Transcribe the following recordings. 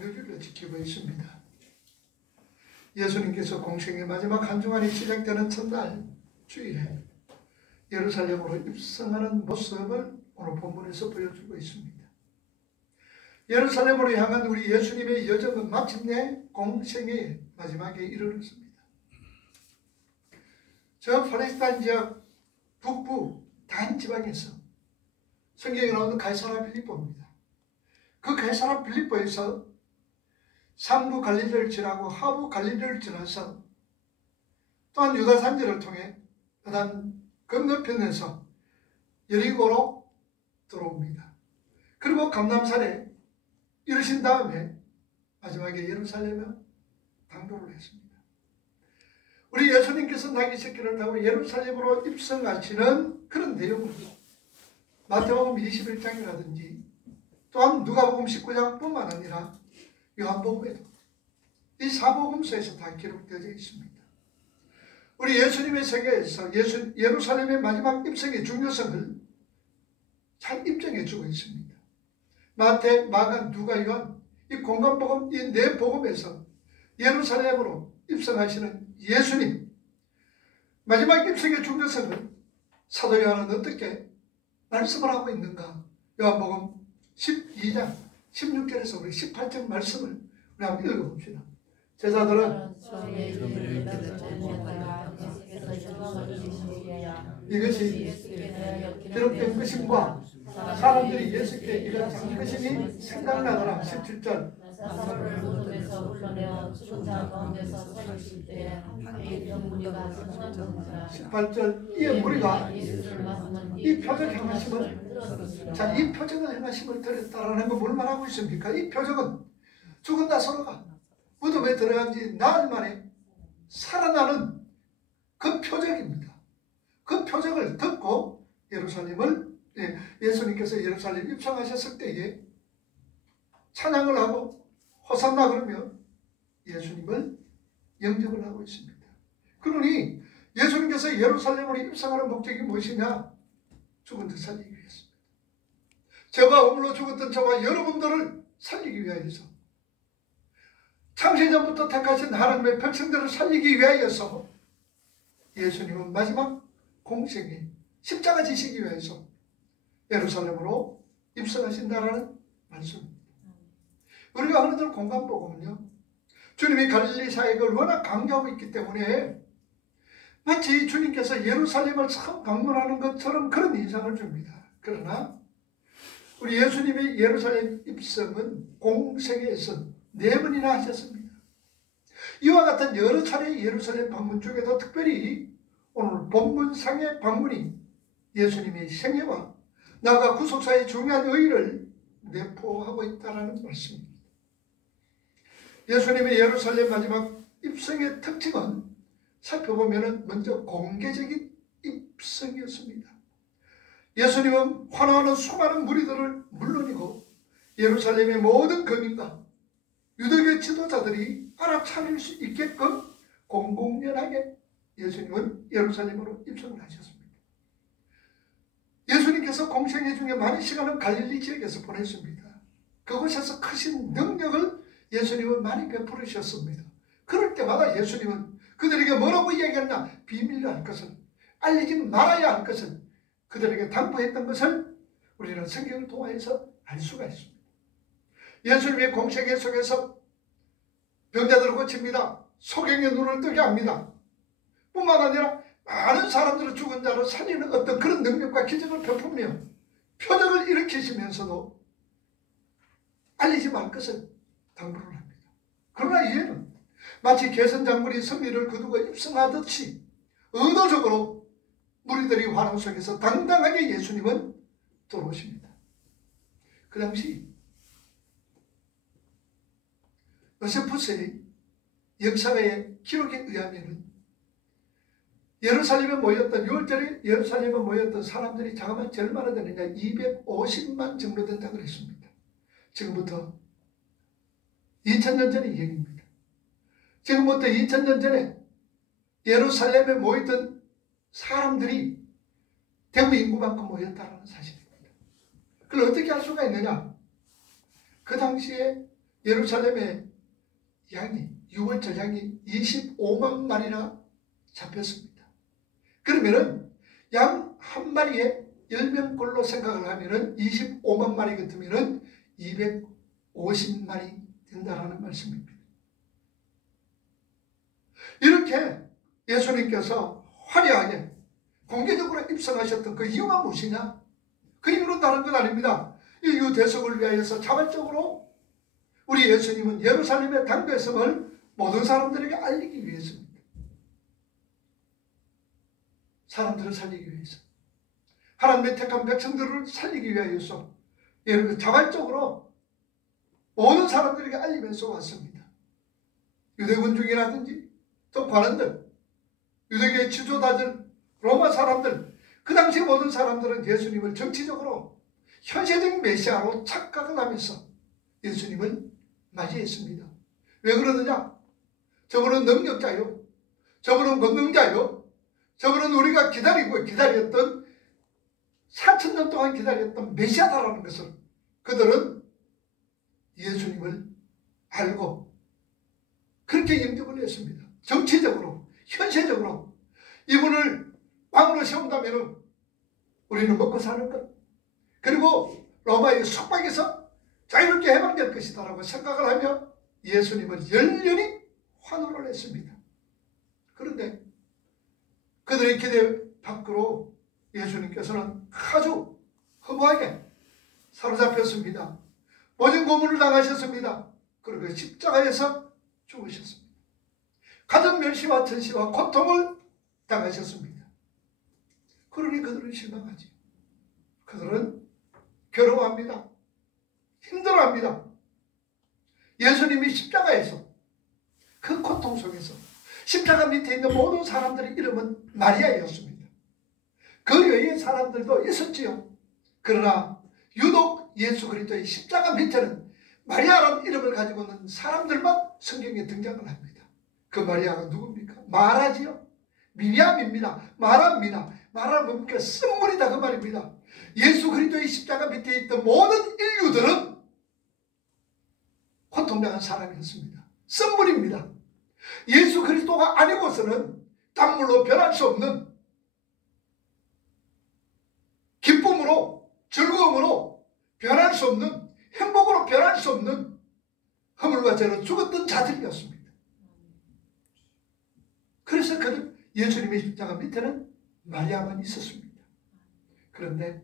성묘주일로 지키고 있습니다. 예수님께서 공생의 마지막 한 주간이 시작되는 첫날 주일에 예루살렘으로 입성하는 모습을 오늘 본문에서 보여주고 있습니다. 예루살렘으로 향한 우리 예수님의 여정은 마침내 공생의 마지막에 이르렀습니다. 저 팔레스타인 지역 북부 단 지방에서 성경에 나오는 가이사랴 빌립보입니다. 그 가이사랴 빌립보에서 상부 갈릴리를 지나고 하부 갈릴리를 지나서 또한 유다 산지를 통해 그다음 건너편에서 여리고로 들어옵니다. 그리고 감람산에 이르신 다음에 마지막에 예루살렘에 당도를 했습니다. 우리 예수님께서 나귀 새끼를 타고 예루살렘으로 입성하시는 그런 내용을 마태복음 21장이라든지 또한 누가복음 19장뿐만 아니라 요한복음에도 이 사복음서에서 다 기록되어 있습니다. 우리 예수님의 세계에서 예루살렘의 마지막 입성의 중요성을 잘 입증해 주고 있습니다. 마태, 마가, 누가, 요한 이 공간복음 이 네 복음에서 예루살렘으로 입성하시는 예수님 마지막 입성의 중요성을 사도 요한은 어떻게 말씀을 하고 있는가? 요한복음 12장 16절에서 우리 18절 말씀을 우리 한번 읽어봅시다. 제자들은 이것이 기록된 것임과 사람들이 예수께 이같이 것임이 생각나더라. 17절 18절 이에 무리가 이 표적 행하심을 자, 이 표적을 행하심을 들었다라는 건 뭘 말하고 있습니까? 이 표적은 죽은 나사로가 무덤에 들어간 지 나흘 만에 살아나는 그 표적입니다. 그 표적을 듣고 예수님께서 예루살렘 입성하셨을 때에 찬양을 하고 호산나 그러며 예수님을 영접을 하고 있습니다. 그러니 예수님께서 예루살렘으로 입성하는 목적이 무엇이냐? 죽은 자 살리기 위해서입니다. 저가 허물로 죽었던 저와 여러분들을 살리기 위하여서 창세전부터 택하신 하나님의 백성들을 살리기 위하여서 예수님은 마지막 공생에 십자가 지시기 위해서 예루살렘으로 입성하신다라는 말씀입니다. 우리가 흔히들 공간복음은요, 주님이 갈릴리 사역을 워낙 강조하고 있기 때문에 마치 주님께서 예루살렘을 처음 방문하는 것처럼 그런 인상을 줍니다. 그러나 우리 예수님의 예루살렘 입성은 공생에서 4번이나 하셨습니다. 이와 같은 여러 차례 예루살렘 방문 중에도 특별히 오늘 본문상의 방문이 예수님의 생애와 나아가 구속사의 중요한 의의를 내포하고 있다는 말씀입니다. 예수님의 예루살렘 마지막 입성의 특징은 살펴보면 먼저 공개적인 입성이었습니다. 예수님은 환호하는 수많은 무리들을 물론이고 예루살렘의 모든 거민과 유대교 지도자들이 알아차릴 수 있게끔 공공연하게 예수님은 예루살렘으로 입성을 하셨습니다. 예수님께서 공생애 중에 많은 시간을 갈릴리 지역에서 보냈습니다. 그곳에서 크신 능력을 예수님은 많이 베풀으셨습니다. 그럴 때마다 예수님은 그들에게 뭐라고 이야기했나? 비밀로 할 것을, 알리지 말아야 할 것을 그들에게 당부했던 것을 우리는 성경을 통해서 알 수가 있습니다. 예수님의 공생애 속에서 병자들을 고칩니다. 소경의 눈을 뜨게 합니다. 뿐만 아니라 많은 사람들을 죽은 자로 살리는 어떤 그런 능력과 기적을 베푸며 표적을 일으키시면서도 알리지 말 것을 당부를 합니다. 그러나 이에는 마치 개선장군이 승리를 거두고 입성하듯이 의도적으로 무리들이 환호 속에서 당당하게 예수님은 들어오십니다. 그 당시 요세푸스의 역사의 기록에 의하면 예루살렘에 모였던 6월절에 예루살렘에 모였던 사람들이 자그마치 얼마나 되느냐 250만 정도 된다고 그랬습니다. 지금부터 2000년 전의 얘기입니다. 지금부터 2000년 전에 예루살렘에 모였던 사람들이 대구 인구만큼 모였다는 사실입니다. 그걸 어떻게 알 수가 있느냐? 그 당시에 예루살렘에 양이, 유월절 양이 25만 마리나 잡혔습니다. 그러면은 양 한 마리에 10명꼴로 생각을 하면은 25만 마리 같으면은 250마리 된다라는 말씀입니다. 이렇게 예수님께서 화려하게 공개적으로 입성하셨던 그 이유가 무엇이냐? 그 이유는 다른 건 아닙니다. 인류 대속을 위하여서 자발적으로 우리 예수님은 예루살렘의 당대성을 모든 사람들에게 알리기 위해서입니다. 사람들을 살리기 위해서, 하나님의 택한 백성들을 살리기 위하여서 자발적으로 모든 사람들에게 알리면서 왔습니다. 유대군 중이라든지 또 관원들, 유대교의 지도자들, 로마 사람들, 그 당시 모든 사람들은 예수님을 정치적으로 현세적인 메시아로 착각을 하면서 예수님을 맞이했습니다. 왜 그러느냐? 저분은 능력자요, 저분은 권능자요, 저분은 우리가 기다렸던 4,000년 동안 기다렸던 메시아다라는 것을 그들은 예수님을 알고 그렇게 영접을 했습니다. 정치적으로, 현세적으로 이분을 왕으로 세운다면 우리는 먹고 사는 것, 그리고 로마의 속박에서 자유롭게 해방될 것이다 라고 생각을 하며 예수님을 열렬히 환호를 했습니다. 그런데 그들의 기대 밖으로 예수님께서는 아주 허무하게 사로잡혔습니다. 모진 고문을 당하셨습니다. 그리고 십자가에서 죽으셨습니다. 가정 멸시와 전시와 고통을 당하셨습니다. 그러니 그들은 실망하지. 그들은 괴로워합니다. 힘들어합니다. 예수님이 십자가에서 그 고통 속에서 십자가 밑에 있는 모든 사람들의 이름은 마리아였습니다. 그 외의 사람들도 있었지요. 그러나 유독 예수 그리스도의 십자가 밑에는 마리아라는 이름을 가지고 있는 사람들만 성경에 등장을 합니다. 그 마리아가 누굽니까? 마라지요. 미리암입니다. 마라입니다. 마라는 뭡니까? 쓴물이다 그 말입니다. 예수 그리스도의 십자가 밑에 있던 모든 인류들은 고통당한 사람이었습니다. 쓴물입니다. 예수 그리스도가 아니고서는 단물로 변할 수 없는, 기쁨으로 즐거움으로 변할 수 없는, 행복으로 변할 수 없는 허물과 죄로 죽었던 자들이었습니다. 그래서 그들 예수님의 십자가 밑에는 마리아만 있었습니다. 그런데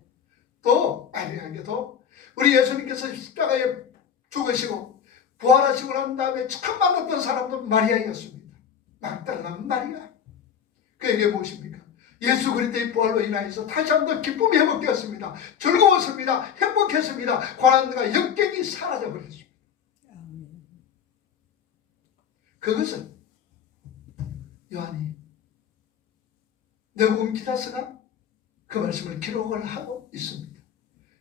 또 아이러니하게도 우리 예수님께서 십자가에 죽으시고 부활하시고 난 다음에 처음 만났던 사람도 마리아였습니다. 막달라 마리아. 그에게 무엇입니까? 예수 그리스도의 부활로 인하여서 다시 한번 기쁨이 회복되었습니다. 즐거웠습니다. 행복했습니다. 고난과 역경이 사라져버렸습니다. 그것을 요한이 누가복음 기자서가 그 말씀을 기록을 하고 있습니다.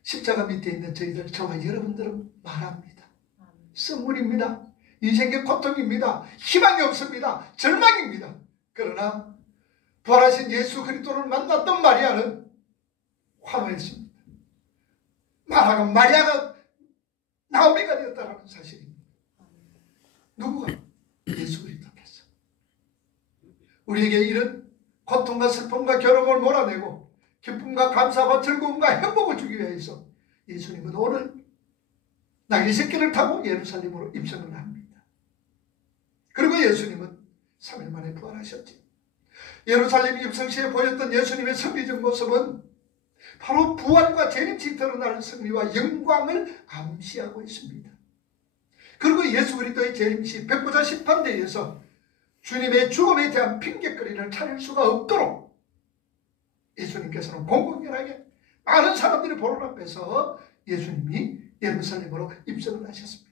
십자가 밑에 있는 저희들, 저와 여러분들은 말합니다. 선물입니다. 인생의 고통입니다. 희망이 없습니다. 절망입니다. 그러나 부활하신 예수 그리스도를 만났던 마리아는 환호했습니다. 마리아가 나오미가 되었다는 사실입니다. 누구가? 예수 그리스도께서 우리에게 이런 고통과 슬픔과 괴로움을 몰아내고 기쁨과 감사와 즐거움과 행복을 주기 위해서 예수님은 오늘 나귀 새끼를 타고 예루살렘으로 입성을 합니다. 그리고 예수님은 3일 만에 부활하셨지. 예루살렘 입성 시에 보였던 예수님의 선비적 모습은 바로 부활과 재림시 드러나는 승리와 영광을 암시하고 있습니다. 그리고 예수 그리스도의 재림시 백보자 심판대에서 주님의 죽음에 대한 핑계거리를 찾을 수가 없도록 예수님께서는 공공연하게 많은 사람들이 보는 앞에서 예수님이 예루살렘으로 입성을 하셨습니다.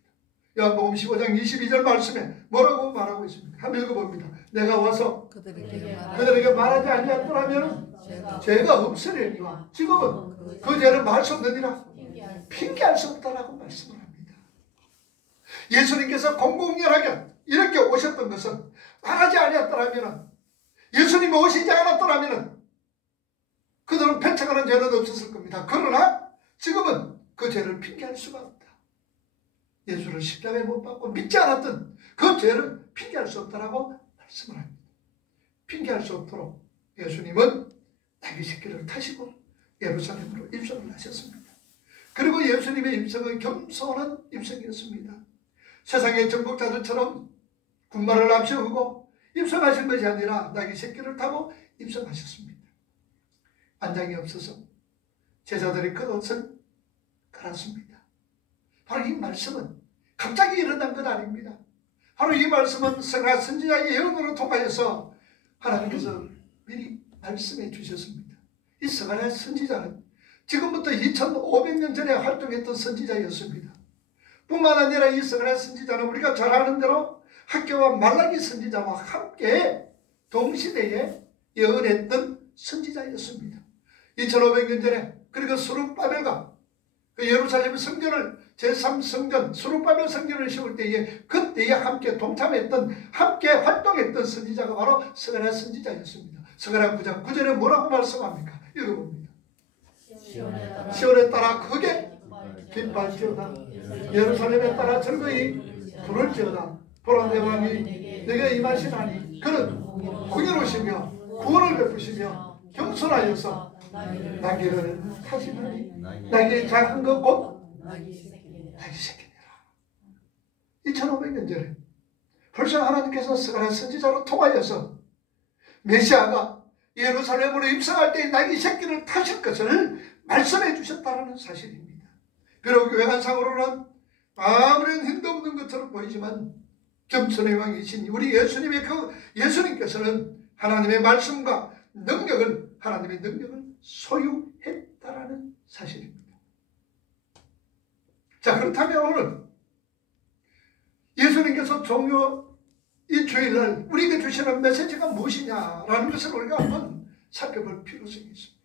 요한복음 15장 22절 말씀에 뭐라고 말하고 있습니까? 한번 읽어봅니다. 내가 와서 그들에게 말하지 아니하더라면 죄가 없으려니와 지금은 그 죄를 말할 수 없느니라. 핑계할 수 없다라고 말씀을 합니다. 예수님께서 공공연하게 이렇게 오셨던 것은 말하지 아니하더라면, 예수님이 오시지 않았더라면 그들은 배척하는 죄는 없었을 겁니다. 그러나 지금은 그 죄를 핑계할 수가 없다. 예수를 십자가에 못 박고 믿지 않았던 그 죄를 핑계할 수 없다라고 말씀을 합니다. 핑계할 수 없도록 예수님은 나귀 새끼를 타시고 예루살렘으로 입성을 하셨습니다. 그리고 예수님의 입성은 겸손한 입성이었습니다. 세상의 정복자들처럼 군말을 앞세우고 입성하신 것이 아니라 나귀 새끼를 타고 입성하셨습니다. 안장이 없어서 제자들이 그 옷을 갈았습니다. 바로 이 말씀은 갑자기 일어난 것 아닙니다. 바로 이 말씀은 스가랴 선지자의 예언으로 통하여서 하나님께서 미리 말씀해 주셨습니다. 이 스가랴 선지자는 지금부터 2500년 전에 활동했던 선지자였습니다. 뿐만 아니라 이 스가랴 선지자는 우리가 잘 아는 대로 학교와 말라기 선지자와 함께 동시대에 예언했던 선지자였습니다. 2500년 전에 그리고 스룹바벨과 그 예루살렘 성전을 제3성전 스룹바벨 성전을 세울 때에 그때에 함께 동참했던 함께 활동했던 선지자가 바로 스가랴 선지자였습니다. 스가랴 9장 9절에 뭐라고 말씀합니까? 읽어봅니다. 시온에 따라 크게 기뻐할지어다. 예루살렘에 따라 즐거이 부를지어다. 보라 내 왕이 내게 임하시나니 그는 공의로우시며 구원을 베푸시며 겸손하여서 나귀를 타시나니 나귀의 작은 것 곧 나귀 새끼니라. 2500년 전에 벌써 하나님께서 스가랴 선지자로 통하여서 메시아가 예루살렘으로 입성할 때 나귀 새끼를 타실 것을 말씀해 주셨다는 사실입니다. 비록 외관상으로는 아무런 힘도 없는 것처럼 보이지만 겸손의 왕이신 우리 예수님께서는 하나님의 말씀과 하나님의 능력을 소유했다라는 사실입니다. 자, 그렇다면 오늘 예수님께서 이 주일날 우리에게 주시는 메시지가 무엇이냐라는 것을 우리가 한번 살펴볼 필요성이 있습니다.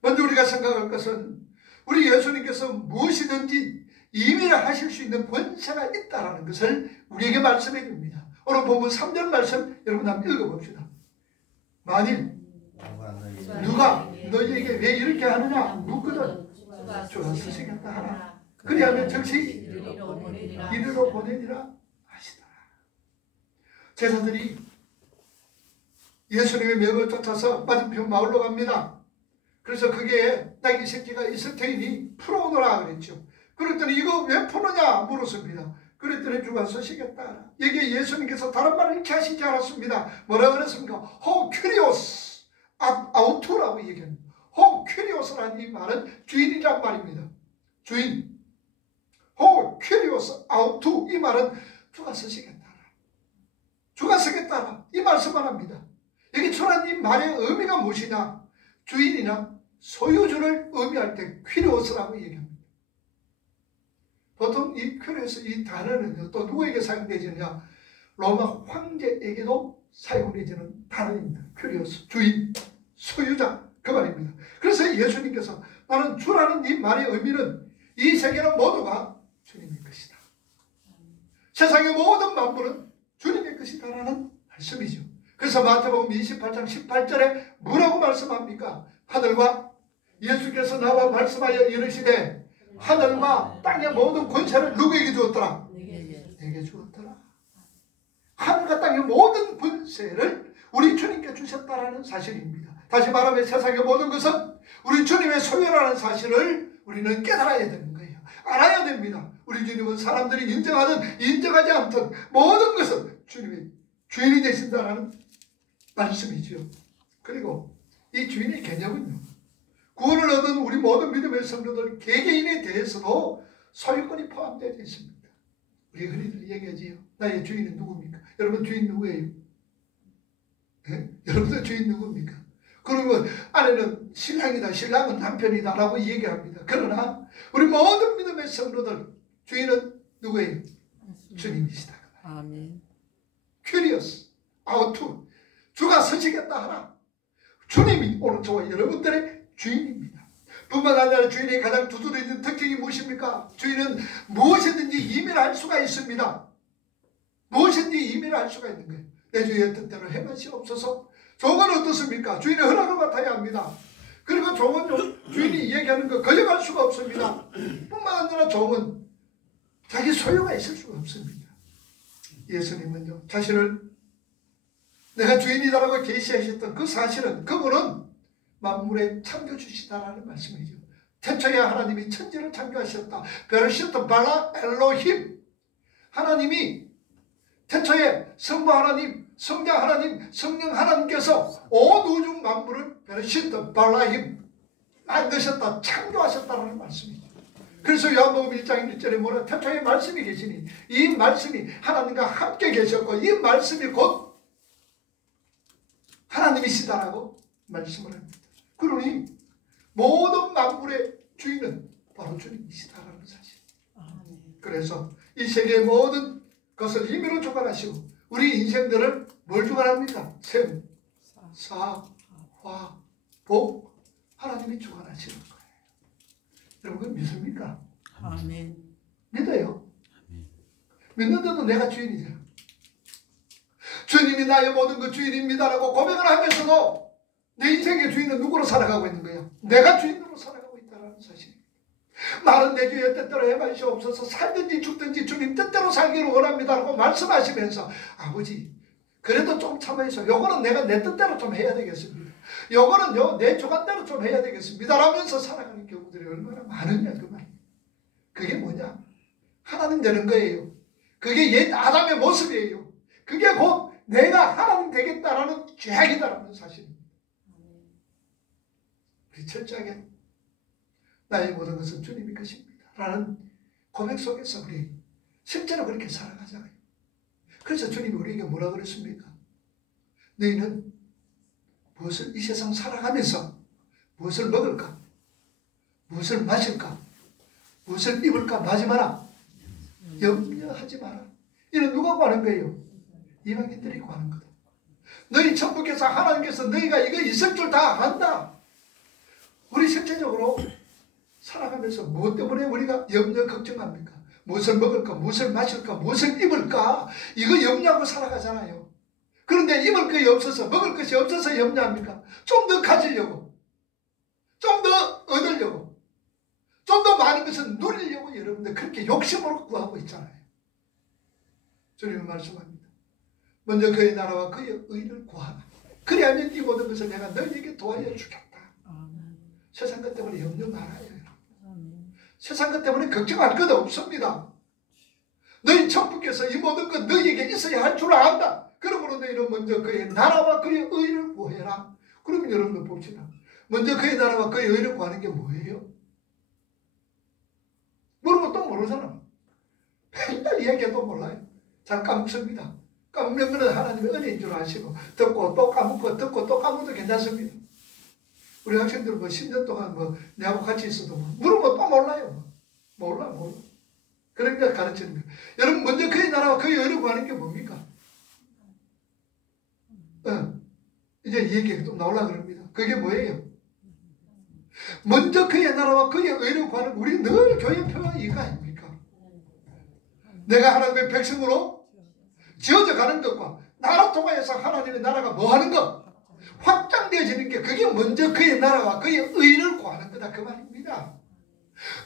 먼저 우리가 생각할 것은 우리 예수님께서 무엇이든지 임의를 하실 수 있는 권세가 있다는 것을 우리에게 말씀해 줍니다. 오늘 본문 3절 말씀 여러분 한번 읽어봅시다. 만일 누가 너희에게 왜 이렇게 하느냐 묻거든 주가 쓰시겠다 하라. 그리하면 즉시 이리로 보내리라 하시더라. 제자들이 예수님의 명을 쫓아서 맞은편 마을로 갑니다. 그래서 거기에 나귀 새끼가 있을 테니 풀어오너라 그랬죠. 그랬더니 이거 왜 푸느냐 물었습니다. 그랬더니 주가 쓰시겠다. 여기에 예수님께서 다른 말을 이렇게 하시지 않았습니다. 뭐라 그랬습니까? 호 큐리오스 아우투라고 얘기합니다. 호 큐리오스라는 이 말은 주인이란 말입니다. 주인. 호 큐리오스 아우투 이 말은 주가 쓰시겠다. 주가 쓰겠다. 이 말씀만 합니다. 여기 출한 이 말의 의미가 무엇이냐? 주인이나 소유주를 의미할 때 큐리오스라고 얘기합니다. 보통 이 큐리오스 이 단어는 또 누구에게 사용되느냐? 로마 황제에게도 사용되는 단어입니다. 큐리오스, 주인, 소유자 그 말입니다. 그래서 예수님께서 나는 주라는 이 말의 의미는 이 세계는 모두가 주님의 것이다. 세상의 모든 만물은 주님의 것이다라는 말씀이죠. 그래서 마태복음 28장 18절에 뭐라고 말씀합니까? 하늘과 예수께서 나와 말씀하여 이르시되 하늘과 땅의 모든 권세를 누구에게 주었더라? 내게 주었더라. 하늘과 땅의 모든 권세를 우리 주님께 주셨다라는 사실입니다. 다시 말하면 세상의 모든 것은 우리 주님의 소유라는 사실을 우리는 깨달아야 되는 거예요. 알아야 됩니다. 우리 주님은 사람들이 인정하든 인정하지 않든 모든 것은 주님의 주인이 되신다라는 말씀이죠. 그리고 이 주인의 개념은요, 구원을 얻은 우리 모든 믿음의 성도들 개개인에 대해서도 소유권이 포함되어 있습니다. 우리 흔히들 얘기하지요. 나의 주인은 누굽니까? 여러분 주인 누구예요? 네? 여러분들 주인 누굽니까? 그러면 아내는 신랑이다, 신랑은 남편이다 라고 얘기합니다. 그러나 우리 모든 믿음의 성도들 주인은 누구예요? 주님이시다. 아멘. 큐리어스, 아우투, 주가 서시겠다 하라. 주님이 오늘 저와 여러분들의 주인입니다. 뿐만 아니라 주인의 가장 두드러지는 특징이 무엇입니까? 주인은 무엇이든지 임의를 할 수가 있습니다. 무엇이든지 임의를 할 수가 있는 거예요. 내 주의 뜻대로 행하시옵소서. 종은 어떻습니까? 주인의 허락을 받아야 합니다. 그리고 종은 주인이 얘기하는 거 거역할 수가 없습니다. 뿐만 아니라 종은 자기 소유가 있을 수가 없습니다. 예수님은요, 자신을 내가 주인이다라고 계시하셨던 그 사실은, 그분은 만물의 창조주시다라는 말씀이죠. 태초에 하나님이 천지를 창조하셨다. 베르시트 발라 엘로힘, 하나님이 태초에 성부 하나님, 성자 하나님, 성령 하나님께서 온 우주 만물을 베르시트 발라힘 만드셨다, 창조하셨다는 말씀이죠. 그래서 요한복음 1장 1절에 뭐라, 태초에 말씀이 계시니 이 말씀이 하나님과 함께 계셨고 이 말씀이 곧 하나님이시다라고 말씀을 합니다. 그러니 모든 만물의 주인은 바로 주님이시다라는 사실. 그래서 이 세계의 모든 것을 임의로 주관하시고 우리 인생들을 뭘 주관합니까? 셈, 사, 화, 복, 하나님이 주관하시는 거예요. 여러분 믿습니까? 아멘. 믿어요. 믿는데도 내가 주인이잖아. 주님이 나의 모든 그 주인입니다라고 고백을 하면서도 내 인생의 주인은 누구로 살아가고 있는 거야? 내가 주인으로 살아가고 있다는 사실입니다. 나는 내 주의 뜻대로 행하시옵소서, 살든지 죽든지 주님 뜻대로 살기를 원합니다라고 말씀하시면서, 아버지 그래도 좀 참아서 요거는 내가 내 뜻대로 좀 해야 되겠습니다. 요거는 내 주관대로 좀 해야 되겠습니다 라면서 살아가는 경우들이 얼마나 많으냐 그 말이에요. 그게 뭐냐? 하나님 되는 거예요. 그게 옛 아담의 모습이에요. 그게 곧 내가 하나님 되겠다라는 계획이다라는 사실입니다. 우리 철저하게 나의 모든 것은 주님의 것입니다 라는 고백 속에서 우리 실제로 그렇게 살아가잖아요. 그래서 주님이 우리에게 뭐라 그랬습니까? 너희는 무엇을 이 세상 살아가면서 무엇을 먹을까? 무엇을 마실까? 무엇을 입을까? 하지 마라. 염려하지 마라. 이는 누가 구하는 거예요? 이방인들이 구하는 거다. 너희 천부께서 하나님께서 너희가 이거 있을 줄 다 안다. 우리 실제적으로 살아가면서 무엇 때문에 우리가 염려 걱정합니까? 무엇을 먹을까? 무엇을 마실까? 무엇을 입을까? 이거 염려하고 살아가잖아요. 그런데 입을 것이 없어서, 먹을 것이 없어서 염려합니까? 좀 더 가지려고, 좀 더 얻으려고, 좀 더 많은 것을 누리려고 여러분들 그렇게 욕심으로 구하고 있잖아요. 주님은 말씀합니다. 먼저 그의 나라와 그의 의를 구하라. 그리하면 이 모든 것을 내가 너희에게 도와줘 주겠다. 세상 것 때문에 염려 말아요. 세상 것 때문에 걱정할 것 없습니다. 너희 천부께서 이 모든 것 너희에게 있어야 할 줄 안다. 그러므로 너희는 먼저 그의 나라와 그의 의를 구해라. 그러면 여러분들 봅시다. 먼저 그의 나라와 그의 의를 구하는 게 뭐예요? 모르면 또 모르잖아. 맨날 이야기해도 몰라요. 잘 까먹습니다. 까먹는 것은 하나님의 은혜인 줄 아시고, 듣고 또 까먹고 듣고 또 까먹어도 괜찮습니다. 우리 학생들은 10년 동안 내하고 같이 있어도 물으면 또 몰라요. 몰라. 그러니까 가르치는 거예요. 여러분 먼저 그의 나라와 그의 의를 구하는 게 뭡니까? 이제 이 얘기가 좀 나오려고 그럽니다. 그게 뭐예요? 먼저 그의 나라와 그의 의를 구하는, 우리 늘 교회 표가 이거 아닙니까? 내가 하나님의 백성으로 지어져 가는 것과 나라 통하여서 하나님의 나라가 뭐 하는 것? 확장되어지는 게, 그게 먼저 그의 나라와 그의 의를 구하는 거다 그 말입니다.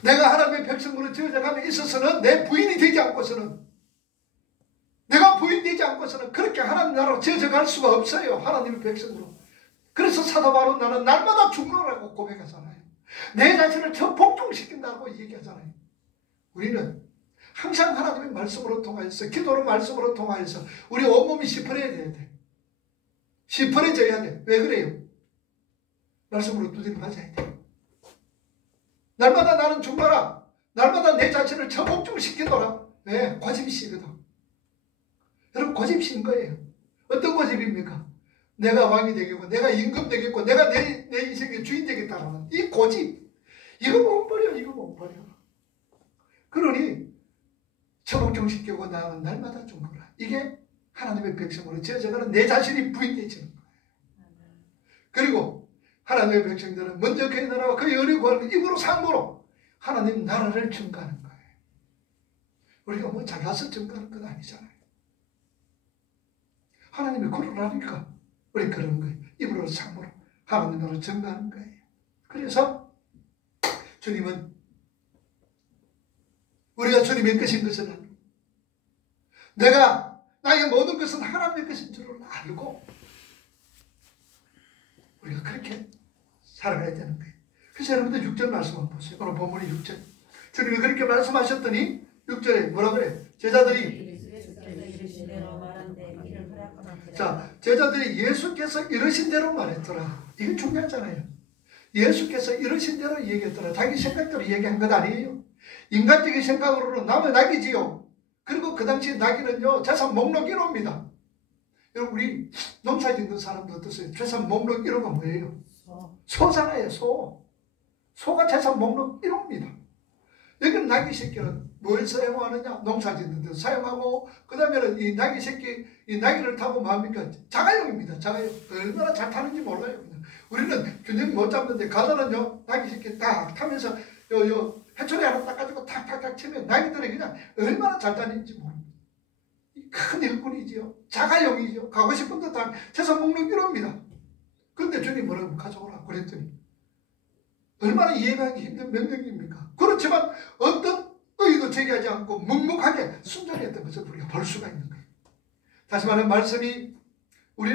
내가 하나님의 백성으로 지어져 감에 있어서는 내 부인이 되지 않고서는, 내가 부인되지 않고서는 그렇게 하나님 나라로 지어져 갈 수가 없어요. 하나님의 백성으로. 그래서 사도 바울은 나는 날마다 죽노라고 고백하잖아요. 내 자신을 복종시킨다고 얘기하잖아요. 우리는 항상 하나님의 말씀으로 통하여서, 기도로 말씀으로 통하여서 우리 온몸이 시퍼래야 돼. 시퍼래져야 돼. 왜 그래요? 말씀으로 두드려 맞아야 돼. 날마다 나는 죽노라. 날마다 내 자신을 복종시키노라. 왜? 고집이시거든. 여러분 고집이신 거예요. 어떤 고집입니까? 내가 왕이 되겠고, 내가 임금 되겠고, 내가 내 인생의 주인 되겠다는 이 고집. 이거 못 버려. 그러니 처복종시키고 나는 날마다 죽노라. 이게 하나님의 백성으로 지어져가는 내 자신이 부인되지는 거예요. 그리고 하나님의 백성들은 먼저 그의 나라와 그의 의를 구하는 입으로 상고로 하나님 나라를 증거하는 거예요. 우리가 잘나서 증거하는 건 아니잖아요. 하나님이 그러라니까 우리 그런 거예요. 입으로 상고로 하나님 나라를 증거하는 거예요. 그래서 주님은 우리가 주님의 것인 것을 알고 내가 나의 모든 것은 하나님의 것인 줄을 알고 우리가 그렇게 살아가야 되는 거예요. 그래서 여러분들 6절 말씀 한번 보세요. 오늘 본문이 6절. 주님이 그렇게 말씀하셨더니 6절에 뭐라 그래? 제자들이 자, 제자들이 예수께서 이러신 대로 말했더라. 이게 중요하잖아요. 예수께서 이러신 대로 얘기했더라. 자기 생각대로 얘기한 것 아니에요. 인간적인 생각으로는 남의 낙이지요. 그리고 그 당시 낙이는요, 재산 목록 1호입니다. 여러분, 우리 농사 짓는 사람도 어떠세요? 재산 목록 1호가 뭐예요? 소잖아요, 소. 소가 재산 목록 1호입니다. 여기는 낙이 새끼는 뭘 사용하느냐? 농사 짓는 데 사용하고, 그 다음에는 이 낙이 새끼, 이 낙이를 타고 뭡니까? 자가용입니다. 자가용. 얼마나 잘 타는지 몰라요. 그냥. 우리는 균형 못 잡는데, 가다는요, 낙이 새끼 딱 타면서, 해초리 하나 닦아주고 탁탁탁 치면 낙이들이 그냥 얼마나 잘 다니는지 모릅니다. 큰 일꾼이지요. 자가용이죠. 가고 싶은 데 다 재산 목록 1호입니다. 그런데 주님 뭐라고 가져오라 그랬더니, 얼마나 이해하기 힘든 명령입니까? 그렇지만 어떤 의의도 제기하지 않고 묵묵하게 순종했던 것을 우리가 볼 수가 있는 거예요. 다시 말하면 말씀이 우리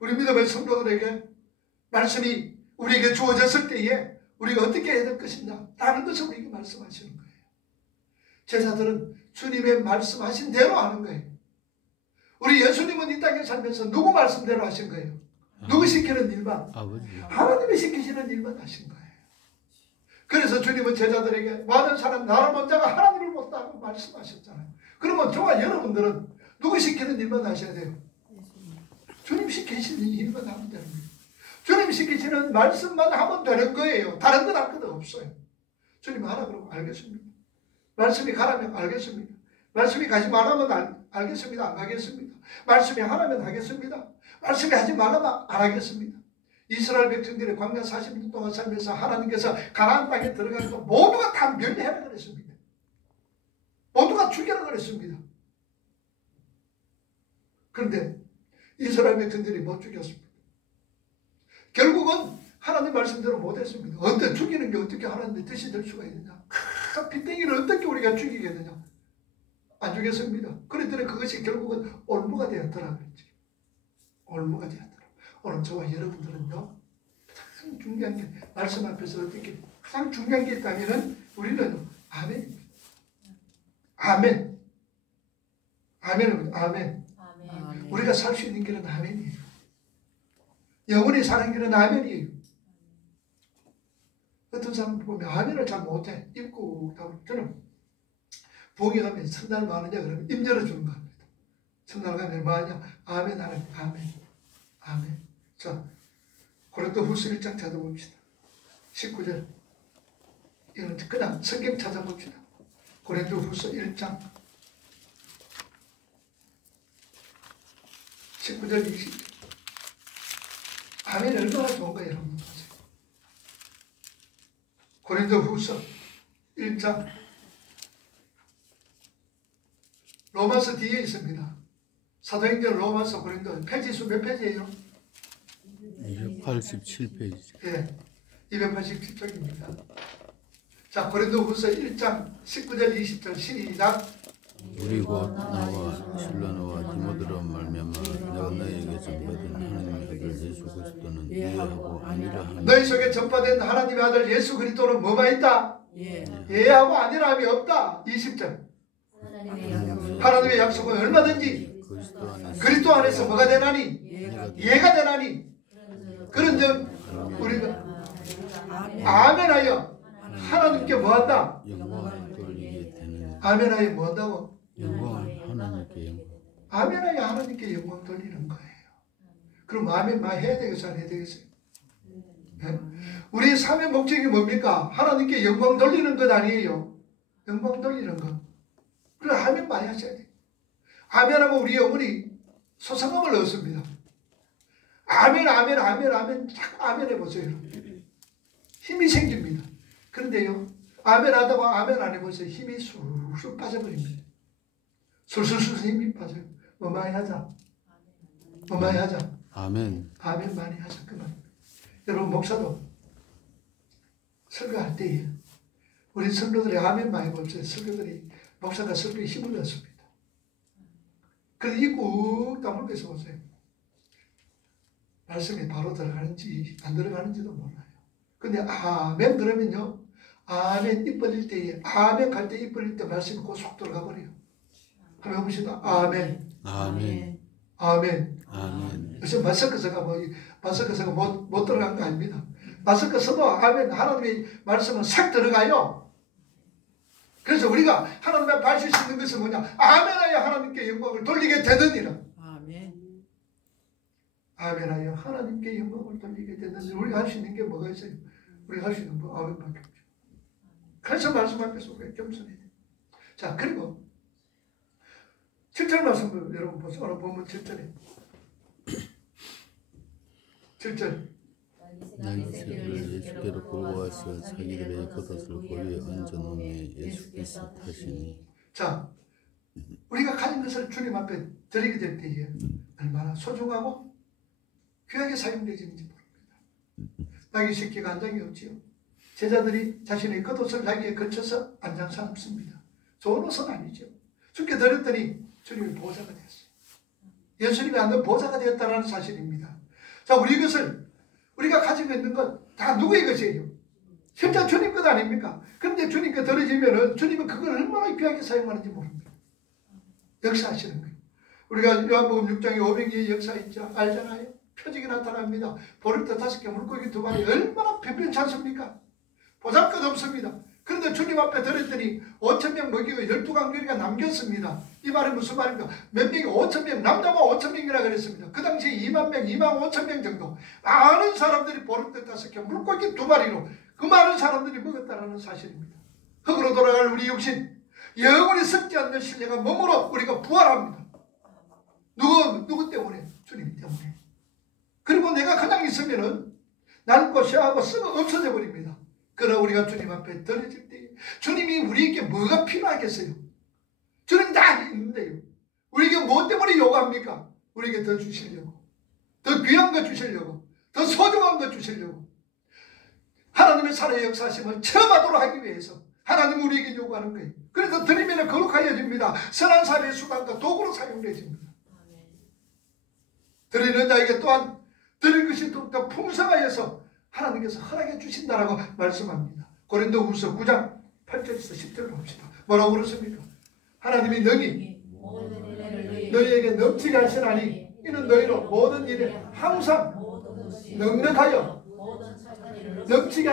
믿음의 성도들에게 말씀이 우리에게 주어졌을 때에 우리가 어떻게 해야 될 것이냐 라는 것을 우리에게 말씀하시는 거예요. 제자들은 주님의 말씀하신 대로 하는 거예요. 우리 예수님은 이 땅에 살면서 누구 말씀대로 하신 거예요? 누구 시키는 일만? 하나님이 시키시는 일만 하신 거예요. 그래서 주님은 제자들에게 많은 사람 나를 먼저가 하나님을 못다고 말씀하셨잖아요. 그러면 저와 여러분들은 누구 시키는 일만 하셔야 돼요? 주님 시키시는 일만 하면 되는 거예요. 주님 시키시는 말씀만 하면 되는 거예요. 다른 건 할 것도 없어요. 주님 하라 그러면 알겠습니다. 말씀이 가라면 알겠습니다. 말씀이 가지 말라면 알겠습니다. 안 가겠습니다. 말씀이 하라면 하겠습니다. 말씀이 하지 말라면 안 하겠습니다. 이스라엘 백성들의 광야 40년 동안 살면서 하나님께서 가나안 땅에 들어가서 모두가 다 멸해라 그랬습니다. 모두가 죽여라 그랬습니다. 그런데 이스라엘 백성들이 못 죽였습니다. 결국은 하나님 말씀대로 못했습니다. 어떻게 죽이는 게 어떻게 하나님의 뜻이 될 수가 있느냐? 큰 핏덩이를 어떻게 우리가 죽이겠느냐? 안 죽였습니다. 그랬더니 그것이 결국은 올무가 되었더라 그랬지. 올무가 되었더라. 오늘 저와 여러분들은요, 가장 중요한 게 말씀 앞에서 어떻게 가장 중요한 게 있다면은 우리는 아멘입니다. 아멘. 아멘은 아멘. 아멘. 우리가 살 수 있는 길은 아멘이에요. 영원히 사는 길은 아멘이에요. 어떤 사람 보면 아멘을 잘 못해. 입고 저는 부엌에 가면 첫날 뭐 하느냐 그러면 입 열어주는 거 합니다. 첫날 가면 뭐 하냐? 아멘 하는 아멘. 아멘. 자, 고린도후서 1장 찾아봅시다. 19절. 이건 그냥 성경 찾아봅시다. 고린도후서 1장 19절 20절. 아멘이 얼마나 좋은 거예요, 여러분. 고린도후서 1장 로마서 뒤에 있습니다. 사도행전 로마서 고린도 페이지수 몇 페이지예요? 287페이지. 예, 287쪽입니다. 자, 고린도후서 1장 19절 20절 시작. 우리 곧 나와 실라노와 디모데로 말미암아 내가 너희에게 전파된 하나님의 아들 예수 그리스도는 예하고 아니라 하니 너희 속에 전파된 하나님의 아들 예수 그리스도는 뭐가 있다? 예하고 아니라함이 없다. 20절. 하나님의 약속은 얼마든지 그리스도 안에서 뭐가 되나니? 예가 되나니? 그런 점 우리가 아멘하여 하나님께 뭐한다? 영광을 돌리게 되는 아멘하여 뭐한다고? 영광을 하나님께 영광. 아멘하여 하나님께 영광 돌리는 거예요. 그럼 아멘 말 해야 되겠어, 안 해야 되겠어요? 네? 우리 삶의 목적이 뭡니까? 하나님께 영광 돌리는 것 아니에요. 영광 돌리는 것. 그래 아멘 많이 하셔야 돼요. 아멘하면 우리 영혼이 소성함을 얻습니다. 아멘 아멘 아멘 아멘 자꾸 아멘 해보세요. 힘이 생깁니다. 그런데요, 아멘 하다가 아멘 안 해보세요. 힘이 술술 빠져버립니다. 술술술 힘이 빠져요. 뭐 많이 하자. 뭐 많이 하자. 아멘. 아멘 많이 하자. 그만. 여러분 목사도 설교할 때에 우리 성도들이 아멘 많이 볼때 설교들이 목사가 설교에 힘을 냈습니다. 그래서 이꾹 다물면서 보세요. 말씀이 바로 들어가는지 안 들어가는지도 몰라요. 근데 아멘 그러면요. 아멘 입 벌릴 때에 아멘 갈 때 입 벌릴 때 말씀이 꼭 속 들어가 버려요. 한번 해봅시다. 아멘. 아멘. 아멘. 아멘. 그래서 마스크서가 마스크서가 못 들어간 거 아닙니다. 마스크 써도 아멘 하나님의 말씀은 싹 들어가요. 그래서 우리가 하나님의 발실 수 있는 것은 뭐냐? 아멘하여 하나님께 영광을 돌리게 되느니라. 아멘. 아멘하여 하나님께 영광을 돌리게 되느니라. 우리가 할 수 있는 게 뭐가 있어요? 우리가 할 수 있는 거 아멘밖에 없죠. 그래서 말씀 앞에서 우리가 겸손해야 돼요. 자, 그리고 7절 말씀을 여러분 보세요. 오늘 본문 7절에 7절 날 새끼를 예수께로 끌고 와서 자기들의 겉옷을 고리에 얹어놓으며 예수께서 타시니. 자, 우리가 가진 것을 주님 앞에 드리게 될 때에 얼마나 소중하고 귀하게 사용되지는지 모릅니다. 나귀 새끼가 한 장이 없지요. 제자들이 자신의 겉옷을 나귀에 걸쳐서 안장 삼습니다. 좋은 옷은 아니죠. 주께 드렸더니 주님이 보호자가 되었어요. 예수님이 앉는 보호자가 되었다는 사실입니다. 자, 우리 것을 우리가 가지고 있는 것 다 누구의 것이에요? 실제 주님 것 아닙니까? 그런데 주님께 들어지면은 주님은 그걸 얼마나 귀하게 사용하는지 모릅니다. 역사하시는 거예요. 우리가 요한복음 6장에 500개의 역사 있죠. 알잖아요. 표적이 나타납니다. 보리떡 5개, 물고기 2마리 얼마나 변변치 않습니까? 보잘것 없습니다. 그런데 주님 앞에 들었더니 5,000명 먹이고 12강교리가 남겼습니다. 이 말이 무슨 말입니까? 몇 명이 5,000명, 남자만 5,000명이라 그랬습니다. 그 당시에 2만 명, 2만 5,000명 정도 많은 사람들이 보리떡 5개, 물고기 2마리로 그 많은 사람들이 먹었다는 사실입니다. 흙으로 돌아갈 우리 육신, 영원히 썩지 않는 신령한 몸으로 우리가 부활합니다. 누구 때문에? 주님 때문에. 그리고 내가 그냥 있으면은 낡고 쇠하고 썩어 없어져 버립니다. 그러나 우리가 주님 앞에 드려질 때 주님이 우리에게 뭐가 필요하겠어요? 주님 다 있는데요. 우리에게 무엇 때문에 요구합니까? 우리에게 더 주시려고, 더 귀한 것 주시려고, 더 소중한 것 주시려고, 하나님의 살아의 역사심을 체험하도록 하기 위해서 하나님은 우리에게 요구하는 거예요. 그래서 드리면 거룩하여집니다. 선한 삶의 수단과 도구로 사용되어집니다. 드리는 자에게 또한 드릴 것이 더욱더 풍성하여서 하나님께서 허락해 주신다라고 말씀합니다. 고린도후서 9장 8절에서 10절을 봅시다. 뭐라고 그렇습니까? 하나님이 능히 너희에게 넘치게 하시나니 이는 너희로 모든 일에 항상 넉넉하여 넘치게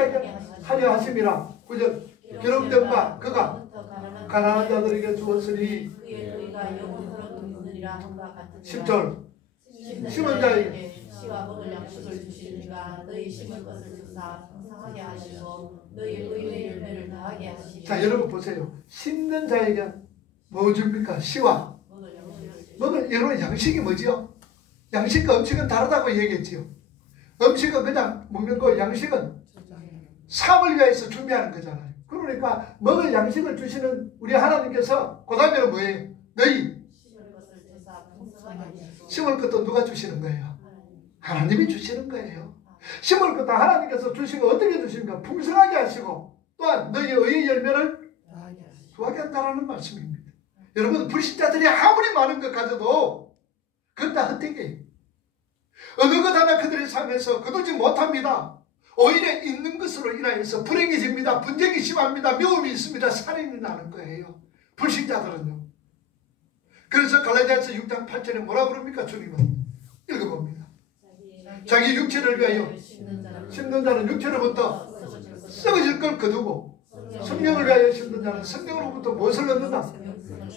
하려 하심이라. 9절 기록된 바 그가 가난한 자들에게 주었으니 10절 심은 자에게 시와 먹을 양식을 주시니까 너희 심을 것을 주사 풍성하게 하시고 너희 의의 열매를 더하게 하시니. 자, 여러분 보세요. 심는 자에게 뭐 줍니까? 시와 먹을 여러분 양식이 뭐지요? 양식과 음식은 다르다고 얘기했지요. 음식은 그냥 먹는 거, 양식은 삶을 위해서 준비하는 거잖아요. 그러니까 먹을 양식을 주시는 우리 하나님께서 그 다음에는 뭐예요? 너희 심을 것도 누가 주시는 거예요? 하나님이 주시는 거예요. 심을 것도 하나님께서 주시고 어떻게 주십니까? 풍성하게 하시고 또한 너희 의의 열매를 더하게 한다는 말씀입니다. 여러분, 불신자들이 아무리 많은 것 가져도 그건 다 헛되게 어느 것 하나 그들의 삶에서 거두지 못합니다. 오히려 있는 것으로 인하여서 불행해집니다. 분쟁이 심합니다. 미움이 있습니다. 살인이 나는 거예요. 불신자들은요. 그래서 갈라디아서 6장 8절에 뭐라 그럽니까? 주님은 읽어봅니다. 자기 육체를 위하여 심는 자는 육체로부터 썩어질 걸 거두고 성령을 위하여 심는 자는 성령으로부터 무엇을 얻는다?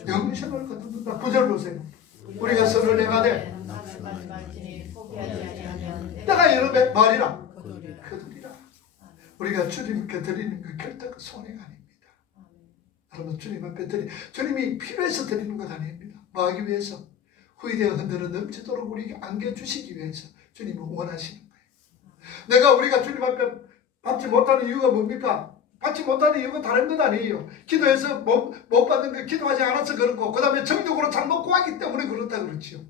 영생을 거둔다. 9절 보세요. 우리가 서로 행하되 때가 여름에 말이라 거두리라. 우리가 주님께 드리는 그 결코 손해가 아닙니다. 여러분, 주님 앞에 주님이 필요해서 드리는 것 아닙니다. 뭐 하기 위해서? 후이되어 흔들어 넘치도록 우리에게 안겨주시기 위해서 주님은 원하시는 거예요. 우리가 주님 앞에 받지 못하는 이유가 뭡니까? 받지 못하는 이유가 다른 것 아니에요. 기도해서 못 받는 거 기도하지 않아서 그렇고 그 다음에 정적으로 잘못 구하기 때문에 그렇다 그렇지요.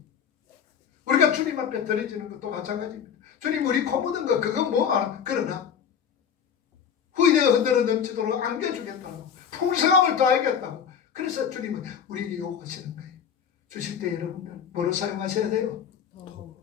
우리가 주님 앞에 드려지는 것도 마찬가지입니다. 주님 우리 코 묻은 거 그건 뭐 그러나 후이되어 흔들어 넘치도록 안겨주겠다고 풍성함을 더하겠다고. 그래서 주님은 우리에게 요구하시는 거예요. 주실 때 여러분들 뭐로 사용하셔야 돼요?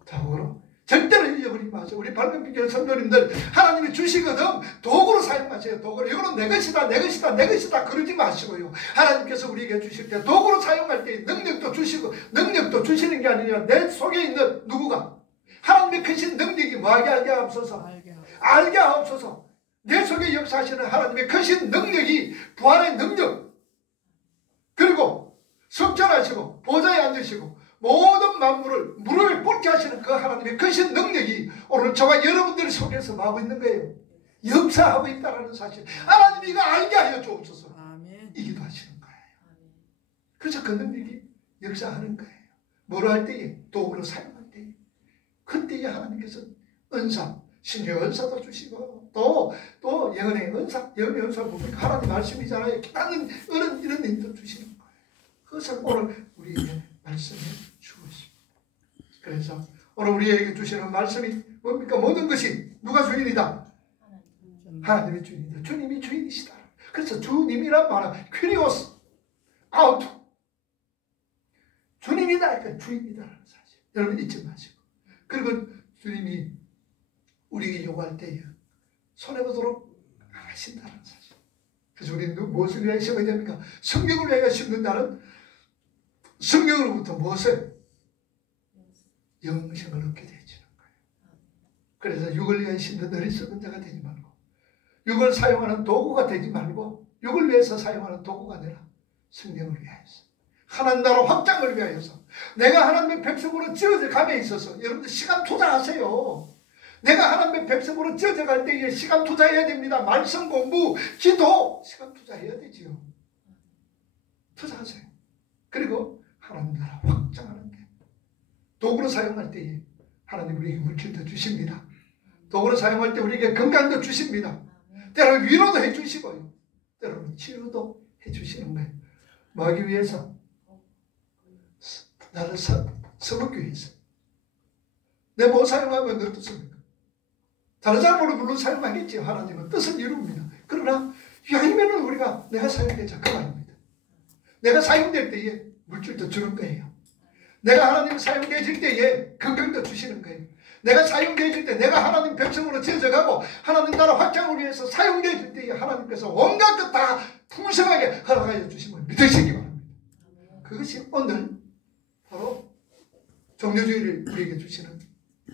도구로. 절대로 잊어버리지 마세요. 우리 발명교회 성도님들 하나님이 주시거든 도구로 사용하세요. 도구로. 이거는 내 것이다 내 것이다 내 것이다 그러지 마시고요. 하나님께서 우리에게 주실 때 도구로 사용할 때 능력도 주시고 능력도 주시는 게 아니라 내 속에 있는 누구가 하나님의 크신 능력이 뭐하게 알게 하옵소서. 알게 하옵소서. 내 속에 역사하시는 하나님의 크신 능력이 부활의 능력 그리고 성전하시고 보좌에 앉으시고 모든 만물을 무릎에 꿇게 하시는 그 하나님의 크신 능력이 오늘 저와 여러분들 속에서 뭐하고 있는 거예요? 역사하고 있다는 사실. 하나님이 이거 알게 하여 주옵소서. 이기도 하시는 거예요. 그래서 그 능력이 역사하는 거예요. 뭐로 할 때에? 도구로 사용할 때에. 그때에 하나님께서 은사, 신의 은사도 주시고 또 예언의 은사, 예언의 은사 보면 하나님 말씀이잖아요. 다른 이런 일도 주시는 거예요. 그것을 오늘 우리에게 말씀해 주십니다. 그래서 오늘 우리에게 주시는 말씀이 뭡니까? 모든 것이 누가 주인이다? 하나님이 주인이다. 주님이 주인이시다. 그래서 주님이란 말은 퀴리오스 아우토 주님이다. 그러니까 주인이다라는 사실. 여러분 잊지 마시고. 그리고 주님이 우리에게 요구할 때에 손해보도록 안 하신다는 사실. 그래서 우리는 무엇을 위하여 심어야 됩니까? 성경을 위하여 심는다는 성경으로부터 무엇을? 영생을 얻게 되어지는 거예요. 그래서 육을 위하여 심는 어리석은 자가 되지 말고 육을 사용하는 도구가 되지 말고 육을 위해서 사용하는 도구가 아니라 성경을 위하여서 하나님 나라 확장을 위하여서 내가 하나님의 백성으로 지어져 감에 있어서 여러분들 시간 투자하세요. 내가 하나님의 백성으로 지어져 갈 때에 시간 투자해야 됩니다. 말씀 공부, 기도 시간 투자해야 되지요. 투자하세요. 그리고 하나님 나라 확장하는 게 도구로 사용할 때에 하나님 우리에게 물질도 주십니다. 도구로 사용할 때 우리에게 건강도 주십니다. 때로는 위로도 해주시고요. 때로는 치유도 해주시는 거예요. 뭐 하기 위해서? 나를 써먹기 위해서. 내 뭐 사용하면 너 뜻입니까? 다른 사람으로 물론 사용하겠지. 하나님은 뜻을 이룹니다. 그러나 이왕이면 우리가 내가 사용되자 그 말입니다. 내가 사용될 때에 물질도 주는 거예요. 내가 하나님 사용되어질 때에 건강도 주시는 거예요. 내가 사용되어질 때 내가 하나님 백성으로 지어져가고 하나님 나라 확장을 위해서 사용되어질 때에 하나님께서 온갖 것 다 풍성하게 허락하여 주심을 믿으시기 바랍니다. 그것이 오늘 바로 종료주의를 우리에게 주시는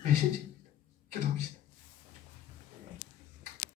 메시지입니다. 기도합시다.